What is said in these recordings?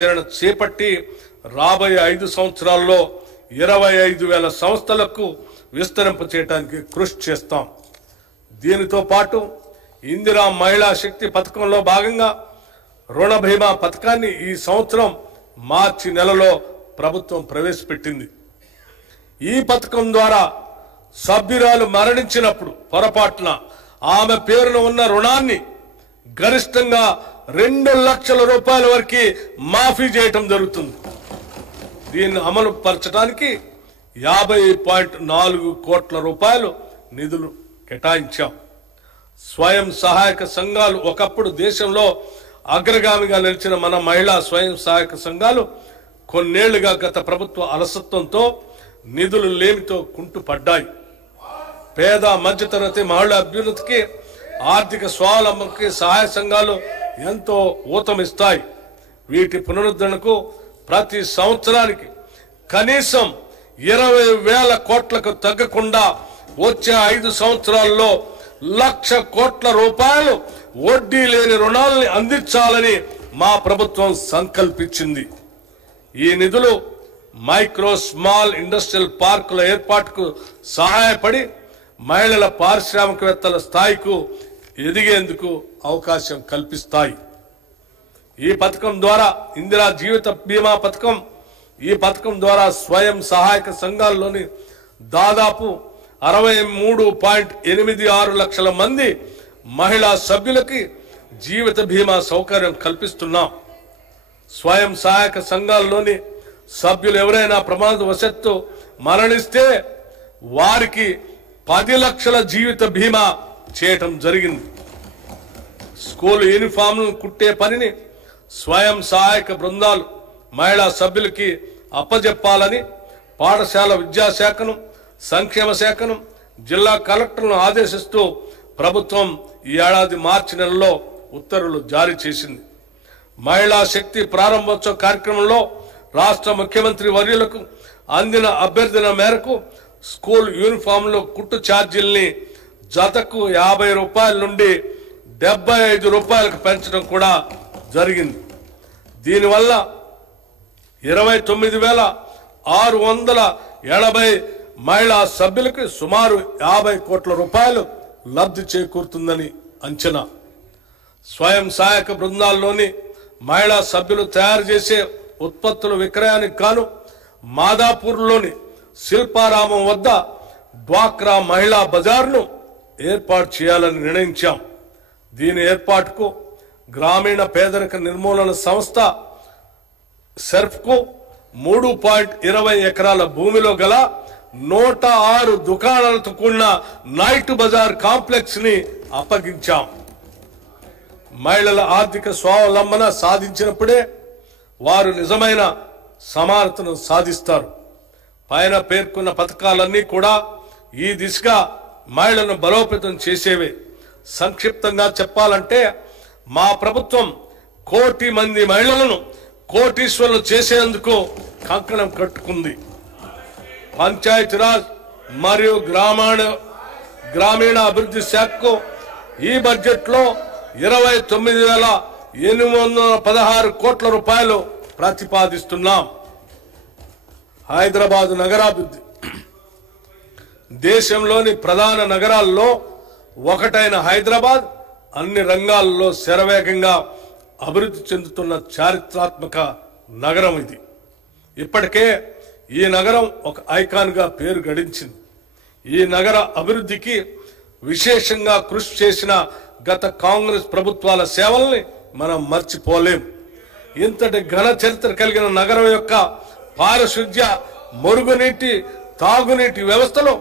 చేపట్టి రాబోయే 5 సంవత్సరాల్లో 25,000 సంస్థలకు విస్తరింప చేయడానికి కృషి చేస్తాం. దీనితో పాటు ఇందిరా మహిళా శక్తి పథకంలో భాగంగా రుణ బీమా పథకాన్ని ఈ సంవత్సరం మార్చి నెలలో ప్రభుత్వం ప్రవేశపెట్టింది. ఈ పథకం ద్వారా సభ్యురాలు మరణించినప్పుడు పొరపాటున ఆమె పేరున ఉన్న రుణాన్ని గరిష్టంగా 2 లక్షల రూపాయల వరకు మాఫీ చేయటం జరుగుతుంది. దీన్ని అమలు పరచడానికి 50.4 కోట్ల రూపాయలు నిధులు కేటాయించాం. స్వయం సహాయక సంఘాలు ఒకప్పుడు దేశంలో అగ్రగామిగా నిలిచిన మన మహిళా స్వయం సహాయక సంఘాలు కొన్నేళ్లుగా గత ప్రభుత్వ అలసత్వంతో నిధులు లేమితో కుంటుపడ్డాయి. పేద మధ్యతరగతి మహిళా అభ్యున్నతికి ఆర్థిక స్వావలంబనకి సహాయ సంఘాలు ఎంతో ఊతమిస్తాయి. వీటి పునరుద్ధరణకు ప్రతి సంవత్సరానికి కనీసం 20,000 కోట్లకు తగ్గకుండా వచ్చే 5 సంవత్సరాల్లో 1,00,000 కోట్ల రూపాయలు వడ్డీ లేని రుణాలని అందించాలని మా ప్రభుత్వం సంకల్పించింది. ఈ నిధులు మైక్రో స్మాల్ ఇండస్ట్రియల్ పార్కుల ఏర్పాటుకు సహాయపడి మహిళల పారిశ్రామికవేత్తల స్థాయికు ఎదిగేందుకు అవకాశం కల్పిస్తాయి. ఈ పథకం ద్వారా ఇందిరా జీవిత బీమా పథకం, ఈ పథకం ద్వారా స్వయం సహాయక సంఘాల్లోని దాదాపు 63.86 లక్షల మంది మహిళా సభ్యులకి జీవిత బీమా సౌకర్యం కల్పిస్తున్నాం. స్వయం సహాయక సంఘాల్లోని సభ్యులు ఎవరైనా ప్రమాదవశాత్తు మరణిస్తే వారికి 10 లక్షల జీవిత బీమా చేయటం జరిగింది. స్కూల్ యూనిఫామ్లను కుట్టే పనిని స్వయం సహాయక బృందాలు మహిళా సభ్యులకి అప్పజెప్పాలని పాఠశాల విద్యాశాఖను, సంక్షేమ శాఖను, జిల్లా కలెక్టర్లను ఆదేశిస్తూ ప్రభుత్వం ఈ ఏడాది మార్చి నెలలో ఉత్తర్వులు జారీ చేసింది. మహిళా శక్తి ప్రారంభోత్సవ కార్యక్రమంలో రాష్ట్ర ముఖ్యమంత్రి వర్యులకు అందిన అభ్యర్థన మేరకు స్కూల్ యూనిఫామ్లో కుట్టు ఛార్జీల్ని జతకు 50 రూపాయల నుండి 75 రూపాయలకు పెంచడం కూడా జరిగింది. దీనివల్ల 29,680 మహిళా సభ్యులకు సుమారు 50 కోట్ల రూపాయలు లబ్ధి చేకూరుతుందని అంచనా. స్వయం సహాయక బృందాల్లోని మహిళా సభ్యులు తయారు చేసే ఉత్పత్తుల విక్రయానికి గాను మాదాపూర్లోని శిల్పారామం వద్ద డ్వాక్రా మహిళా బజార్ను ఏర్పాటు చేయాలని నిర్ణయించాం. దీని ఏర్పాటుకు గ్రామీణ పేదరిక నిర్మూలన సంస్థ సెర్ఫ్కు 3.20 ఎకరాల భూమిలో గల 106 దుకాణాలతో కూడిన నైట్ బజార్ కాంప్లెక్స్ ని అప్పగించాం. మహిళల ఆర్థిక స్వావలంబన సాధించినప్పుడే వారు నిజమైన సమానతను సాధిస్తారు. పైన పేర్కొన్న పథకాలన్నీ కూడా ఈ దిశగా మహిళలను బలోపేతం చేసేవే. సంక్షిప్తంగా చెప్పాలంటే మా ప్రభుత్వం 1 కోటి మంది మహిళలను కోటీశ్వరులు చేసేందుకు కంకణం కట్టుకుంది. పంచాయతీరాజ్ మరియు గ్రామీణ అభివృద్ధి శాఖకు ఈ బడ్జెట్లో 29,816 కోట్ల రూపాయలు ప్రతిపాదిస్తున్నాం. హైదరాబాద్ నగరాభివృద్ధి దేశంలోని ప్రధాన నగరాల్లో ఒకటైన హైదరాబాద్ అన్ని రంగాల్లో శరవేగంగా అభివృద్ధి చెందుతున్న చారిత్రాత్మక నగరం ఇది. ఇప్పటికే ఈ నగరం ఒక ఐకాన్ గా పేరు గడించింది. ఈ నగర అభివృద్ధికి విశేషంగా కృషి చేసిన గత కాంగ్రెస్ ప్రభుత్వాల సేవల్ని మనం మర్చిపోలేం. ఇంతటి ఘన చరిత్ర కలిగిన నగరం యొక్క పారిశుద్ధ్య, మురుగునీటి, తాగునీటి వ్యవస్థలు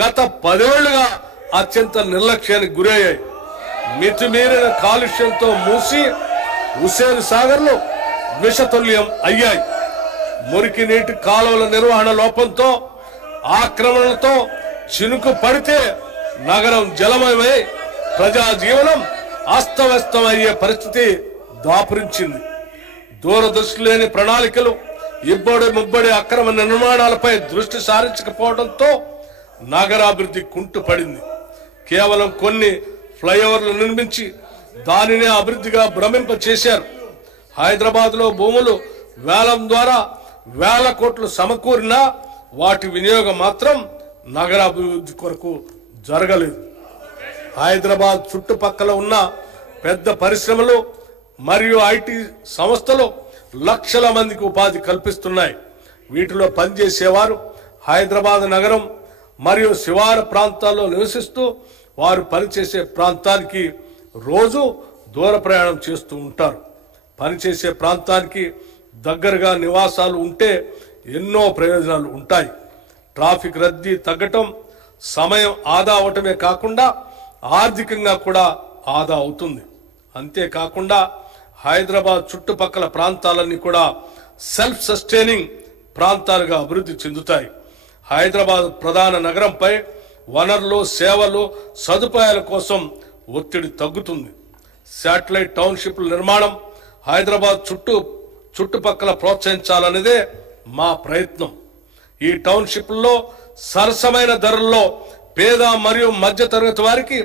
గత 10 ఏళ్లుగా అత్యంత నిర్లక్ష్యానికి గురయ్యాయి. మితిమీరిన కాలుష్యంతో మూసి హుస్సేన్ సాగర్లు విషతుల్యం అయ్యాయి. మురికి నీటి కాలువల నిర్వహణ లోపంతో, ఆక్రమణలతో చినుకు పడితే నగరం జలమయమై ప్రజా జీవనం అస్తవ్యస్తమయ్యే పరిస్థితి దాపురించింది. దూరదృష్టి లేని ప్రణాళికలు, ఇబ్బడి ముబ్బడి అక్రమ నిర్మాణాలపై దృష్టి సారించకపోవడంతో నగరాభివృద్ధి కుంటుపడింది. కేవలం కొన్ని ఫ్లైఓవర్లు నిర్మించి దానినే అభివృద్ధిగా భ్రమింప చేశారు. హైదరాబాద్ లో భూములు వేలం ద్వారా వేల కోట్లు సమకూరినా వాటి వినియోగం మాత్రం నగరాభివృద్ధి కొరకు జరగలేదు. హైదరాబాద్ చుట్టుపక్కల ఉన్న పెద్ద పరిశ్రమలు మరియు ఐటీ సంస్థలు లక్షల మందికి ఉపాధి కల్పిస్తున్నాయి. వీటిలో పనిచేసేవారు హైదరాబాద్ నగరం మరియు శివారు ప్రాంతాల్లో నివసిస్తూ వారు పనిచేసే ప్రాంతానికి రోజు దూర ప్రయాణం చేస్తూ ఉంటారు. పనిచేసే ప్రాంతానికి దగ్గరగా నివాసాలు ఉంటే ఎన్నో ప్రయోజనాలు ఉంటాయి. ట్రాఫిక్ రద్దీ తగ్గటం, సమయం ఆదా అవటమే కాకుండా ఆర్థికంగా కూడా ఆదా అవుతుంది. అంతేకాకుండా హైదరాబాద్ చుట్టుపక్కల ప్రాంతాలన్నీ కూడా సెల్ఫ్ సస్టైనింగ్ ప్రాంతాలుగా అభివృద్ధి చెందుతాయి. హైదరాబాద్ ప్రధాన నగరంపై వనరులు, సేవలు, సదుపాయాల కోసం ఒత్తిడి తగ్గుతుంది. శాటిలైట్ టౌన్షిప్ల నిర్మాణం హైదరాబాద్ చుట్టుపక్కల ప్రోత్సహించాలనేదే మా ప్రయత్నం. ఈ టౌన్షిప్లలో సరసమైన ధరల్లో పేద మరియు మధ్య తరగతి వారికి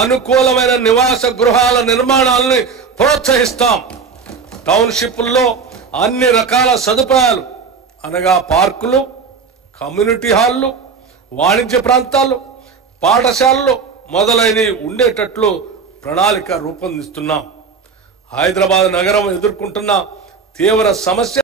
అనుకూలమైన నివాస గృహాల నిర్మాణాలని ప్రోత్సహిస్తాం. టౌన్షిప్ల్లో అన్ని రకాల సదుపాయాలు అనగా పార్కులు, కమ్యూనిటీ హాళ్లు, వాణిజ్య ప్రాంతాలు, పాఠశాలలు మొదలైనవి ఉండేటట్లు ప్రణాళిక రూపొందిస్తున్నాం. హైదరాబాద్ నగరం ఎదుర్కొంటున్న తీవ్ర సమస్య